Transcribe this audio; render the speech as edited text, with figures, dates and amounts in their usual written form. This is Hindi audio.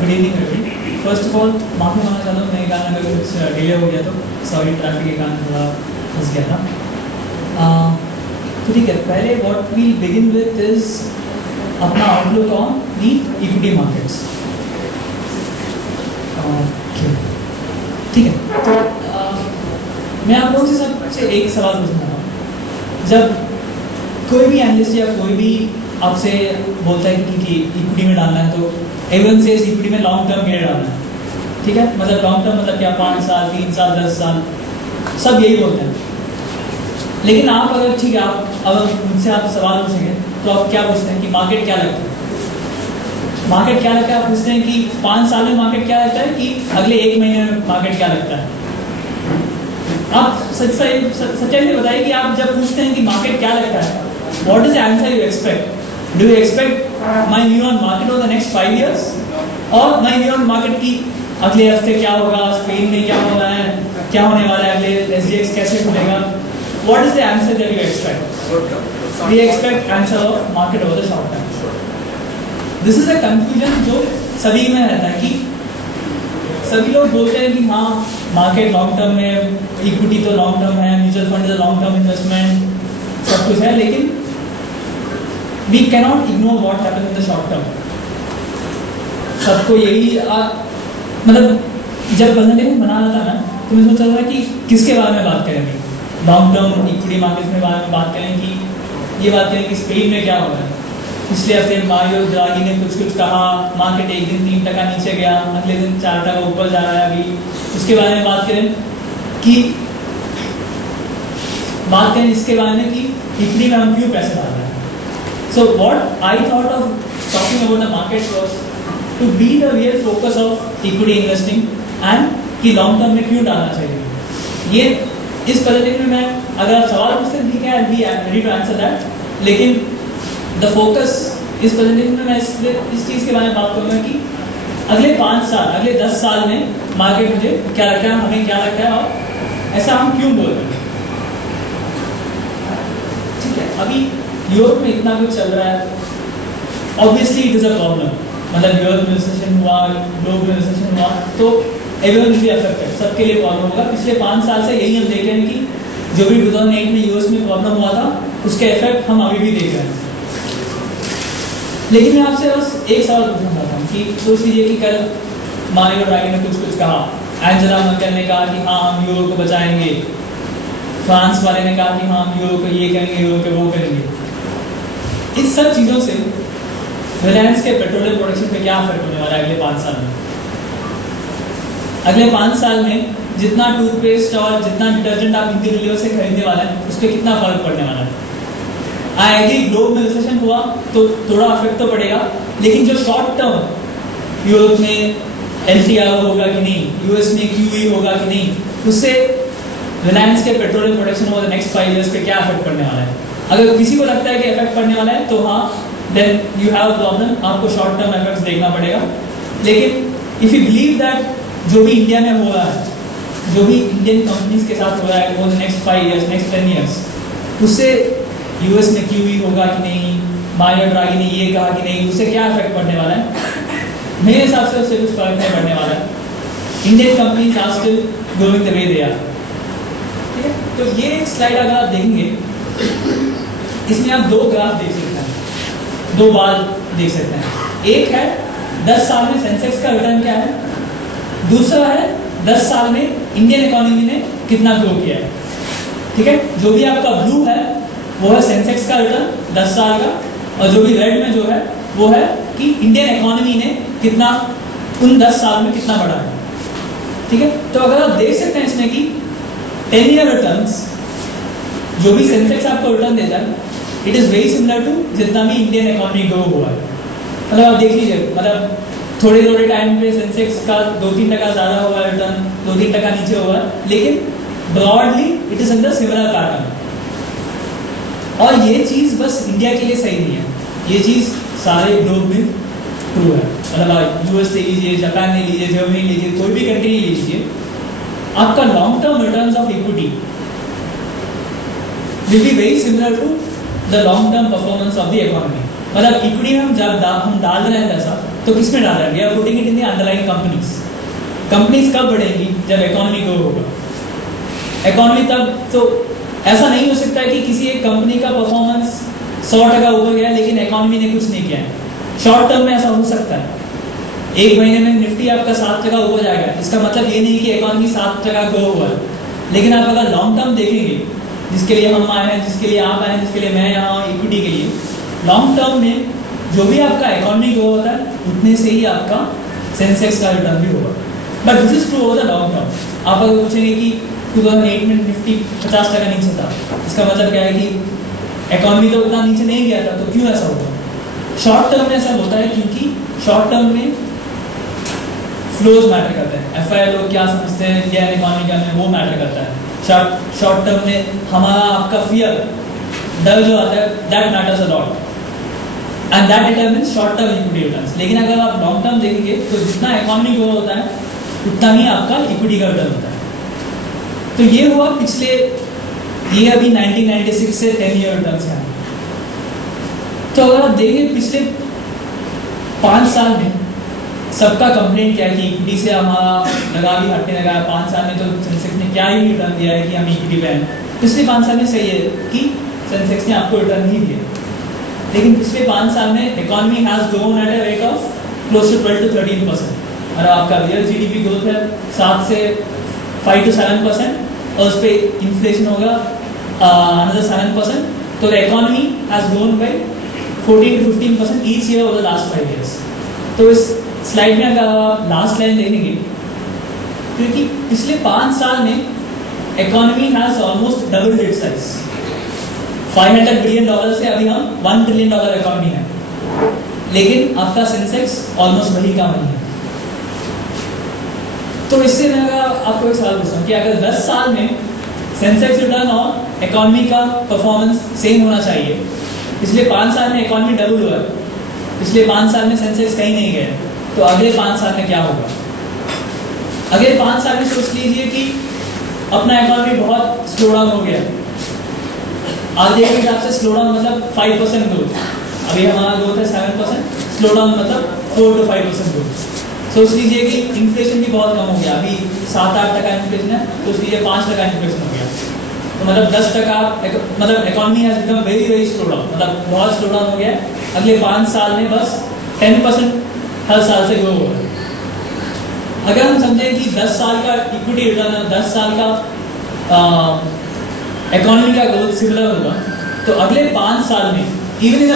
Good evening everyone. First of all माफ़ी मांगना चाहता हूँ, मेरे कारण अगर कुछ डिले हो गया तो सॉरी, ट्रैफिक के कारण थोड़ा फंस गया था। तो ठीक है, पहले what we begin with is अपना outlook on the equity markets. ठीक है, तो मैं आप लोगों से सबसे एक सवाल पूछना चाहूँ। जब कोई भी एनालिस्ट या कोई भी आपसे बोलता है कि इक्विटी में डालना है, तो एवरीवन सेज इक्विटी में लॉन्ग टर्म के लिए डालना है। ठीक है, मतलब लॉन्ग टर्म मतलब क्या, 5 साल, 3 साल, 10 साल, सब यही बोलते हैं। लेकिन आप अगर ठीक है, आप अगर मुझसे आप सवाल पूछेंगे तो आप क्या पूछते हैं कि मार्केट क्या लगता है? मार्केट क्या लगता है? आप पूछते हैं कि 5 साल में मार्केट क्या लगता है, कि अगले 1 महीने में मार्केट क्या लगता है? आप सच्चाई से बताइए कि आप जब पूछते हैं कि मार्केट क्या लगता है, what is the answer you expect? Do you expect my view on market over the next 5 years, और माय व्यू ऑन मार्केट की अगले हफ्ते क्या होगा, स्पेन में क्या हो रहा है, क्या होने वाला है, अगले SGX कैसे खुलेगा? What is the answer that you expect? We expect answer of market over the short term. This is a confusion जो सभी में रहता है कि सभी लोग बोलते हैं कि हाँ मार्केट लॉन्ग टर्म में, इक्विटी तो लॉन्ग टर्म है, mutual fund is long term investment, सब कुछ है, लेकिन we cannot ignore what happens in the short term. सबको यही मतलब जब प्रेजेंटेशन बना रहा था मैं, तो मैं सोच रहा था कि किसके बारे में बात करेंगे, लॉन्ग टर्म इक्विटी मार्केट के बारे में बात करें, कि ये बात करें कि स्पेन में क्या हो रहा है। पिछले हफ्ते मारियो ड्रागी ने कुछ कहा, मार्केट एक दिन 3% नीचे गया, अगले दिन 4% ऊपर जा रहा है। अभी उसके बारे में बात करें इसके बारे में कि इक्विटी में हम क्यों पैसे डाल रहे हैं। So what I thought of talking about the market was to be the real focus of equity investing, and कि लॉन्ग टर्म में क्यों डालना चाहिए। ये इस प्रेजेंटेशन में मैं, अगर आप सवाल पूछते हैं ठीक है, I be ready to answer that, लेकिन द फोकस इस प्रेजेंटेशन में मैं इस चीज़ के बारे में बात करूँगा कि अगले 5 साल, अगले 10 साल में मार्केट मुझे क्या लगता है, हमें क्या लगता है, और ऐसा हम क्यों बोल रहे हैं। ठीक है, अभी यूरोप में इतना कुछ चल रहा है, obviously it is a problem. मतलब यूरोप में रिसेशन हुआ, ग्लोब में रिसेशन हुआ, तो एवरीवन विल बी अफेक्टेड, सबके लिए प्रॉब्लम होगा। पिछले 5 साल से यही हम देख रहे हैं कि जो भी 2008 में यूएस में प्रॉब्लम हुआ था, उसके इफेक्ट हम अभी भी देख रहे हैं। लेकिन मैं आपसे बस एक सवाल पूछना चाहता हूँ कि सोच लीजिए कि कल मारियो ड्रागी ने कुछ कहा, एंजेला मर्केल ने कहा कि हाँ हम यूरो को बचाएंगे, फ्रांस वाले ने कहा कि हाँ हम यूरो को ये करेंगे, यूरो को वो करेंगे। इस सब चीज़ों से रिलायंस के पेट्रोलियम प्रोडक्शन पे क्या इफेक्ट होने वाला है अगले 5 साल में? अगले 5 साल में जितना टूथपेस्ट और जितना डिटर्जेंट आप इंडियन से खरीदने वाला है, उस पर कितना फर्क पड़ने वाला है? आई एग्री, ग्लोब में रिसेशन हुआ तो थोड़ा इफेक्ट तो पड़ेगा, लेकिन जो शॉर्ट टर्म यूरोप में LTR होगा कि नहीं, यूएस में QE होगा कि नहीं, उससे रिलायंस के petroleum production over the next 5 years पे क्या इफेक्ट पड़ने वाला है? अगर किसी को लगता है कि इफेक्ट पड़ने वाला है, तो हाँ then you have a problem, आपको शॉर्ट टर्म इफेक्ट्स देखना पड़ेगा। लेकिन इफ यू बिलीव दैट जो भी इंडिया में हो रहा है, जो भी इंडियन कंपनीज के साथ हो रहा है over the next 5 years, next 10 years, उससे यूएस में QE होगा कि नहीं, मारियो ड्रागी ने ये कहा कि नहीं, उससे क्या इफेक्ट पड़ने वाला है? मेरे हिसाब से उससे कुछ फर्क नहीं पड़ने वाला है। Indian companies are still growing the way they are. ठीक है, तो ये एक स्लाइड अगर आप देखेंगे, इसमें आप 2 ग्राफ देख सकते हैं, 2 बार देख सकते हैं। एक है 10 साल में सेंसेक्स का रिटर्न क्या है, दूसरा है 10 साल में इंडियन इकोनॉमी ने कितना ग्रो किया है। ठीक है, जो भी आपका ब्लू है वो है सेंसेक्स का रिटर्न 10 साल का, और जो भी रेड में जो है वो है कि इंडियन इकोनॉमी ने कितना उन 10 साल में कितना बढ़ा है। ठीक है, तो अगर आप देख सकते हैं इसमें कि 10 year रिटर्न्स, जो भी सेंसेक्स आपको रिटर्न देता है, it is very similar to जितना भी इंडियन इकोनॉमी ग्रो हुआ है। मतलब आप देख लीजिए, मतलब थोड़े टाइम पे सेंसेक्स का 2-3% ज्यादा हुआ है रिटर्न, 2-3% नीचे हुआ है, लेकिन broadly it is in the similar pattern. और ये चीज बस इंडिया के लिए सही नहीं है, ये चीज सारे ग्लोब में ट्रू है। मतलब यूएस ले लीजिए, जापान ले लीजिए, जर्मनी ले लीजिए, कोई भी कंट्री ले लीजिए, आपका long term returns of equity will be very similar to the long term performance of the economy. मतलब इक्विटी में हम जब हम डाल रहे हैं पैसा, तो किस में डाल रहे हैं? We are putting it in the underlying companies. Companies कब बढ़ेंगी? जब इकोनॉमी ग्रो होगा। इकोनॉमी तब तो ऐसा नहीं हो सकता है कि किसी एक कंपनी का परफॉर्मेंस 100% ऊपर गया लेकिन इकोनॉमी ने कुछ नहीं किया है। शॉर्ट टर्म में ऐसा हो सकता है, एक महीने में निफ्टी आपका 7% ऊपर जाएगा, इसका मतलब ये नहीं कि इकोनॉमी 7% ग्रो हुआ है। लेकिन आप अगर लॉन्ग टर्म देखेंगे, जिसके लिए हम आए हैं, जिसके लिए आप आए हैं, जिसके लिए मैं यहाँ इक्विटी के लिए, लॉन्ग टर्म में जो भी आपका इकोनॉमी ग्रो होता है उतने से ही आपका सेंसेक्स का रिटर्न भी होगा। But this is true over the long term. आप अगर पूछेंगे कि 2008 में निफ्टी 50% नीचे था, इसका मतलब क्या है कि इकोनॉमी तो उतना नीचे नहीं गया था, तो क्यों ऐसा होता है? शॉर्ट टर्म में ऐसा होता है क्योंकि शॉर्ट टर्म में फ्लोज मैटर करते हैं। एफआई लोग क्या समझते हैं इंडियन इकोनॉमी का में, वो मैटर करता है। शॉर्ट टर्म में हमारा आपका फियर, डर जो आता है, that matters a lot and that determines short term equity returns. लेकिन अगर आप लॉन्ग टर्म देखेंगे तो जितना इकोनॉमी ग्रो होता है उतना ही आपका इक्विटी का रिटर्न होता है। तो ये हुआ पिछले, ये अभी 1996 से 10 ईयर रिटर्न्स हैं। तो अगर आप देखें पिछले 5 साल में सबका कंप्लेंट क्या है कि इक्विटी से हमारा लगा भी हटने लगा है। 5 साल में तो सेंसेक्स ने क्या ही रिटर्न दिया है कि हम इक्विटी पे हैं। पिछले 5 साल में सही है कि सेंसेक्स ने आपको रिटर्न नहीं दिया, लेकिन पिछले 5 साल में economy has grown at a rate of close to 12 to 13%। और आपका रियल जीडीपी ग्रोथ है 7 से 5 to 7%, और उस पर इन्फ्लेशन होगा another 7%। तो the economy has grown by 14 to 15% each year over the last 5 years। तो इस स्लाइड में अगर आप लास्ट लाइन देखेंगे, क्योंकि पिछले 5 साल में economy has almost double it's size. $500 billion से अभी हम $1 ट्रिलियन इकोनॉमी है, लेकिन आपका सेंसेक्स ऑलमोस्ट वही का वही है। तो इससे मैं आपको एक सवाल पूछता हूँ कि अगर 10 साल में सेंसेक्स रिटर्न और इकोनॉमी का परफॉर्मेंस सेम होना चाहिए, पिछले 5 साल में इकोनॉमी डबल हुआ है, पिछले 5 साल में सेंसेक्स कहीं नहीं गए, तो अगले 5 साल में क्या होगा? अगले 5 साल में सोच लीजिए कि अपना इकोनॉमी बहुत स्लो डाउन हो गया। आज के हिसाब से स्लो डाउन मतलब 5% ग्रोथ, अभी हमारा ग्रोथ है 7%, स्लो डाउन मतलब 4 to 5% ग्रोथ। सोच लीजिए कि इन्फ्लेशन भी बहुत कम हो गया, अभी 7-8% इन्फ्लेशन है, तो सोच लीजिए 5% इन्फ्लेशन हो गया, तो मतलब 10%, मतलब economy has become very very slow down, मतलब बहुत स्लो डाउन हो गया। अगले 5 साल में बस 10% हर साल से ग्रो हो रहा है। अगर हम समझें कि 10 साल का इक्विटी रिटर्न है, 10 साल का इकोनॉमी का ग्रोथ सिमिलर होगा, तो अगले 5 साल में इवन इन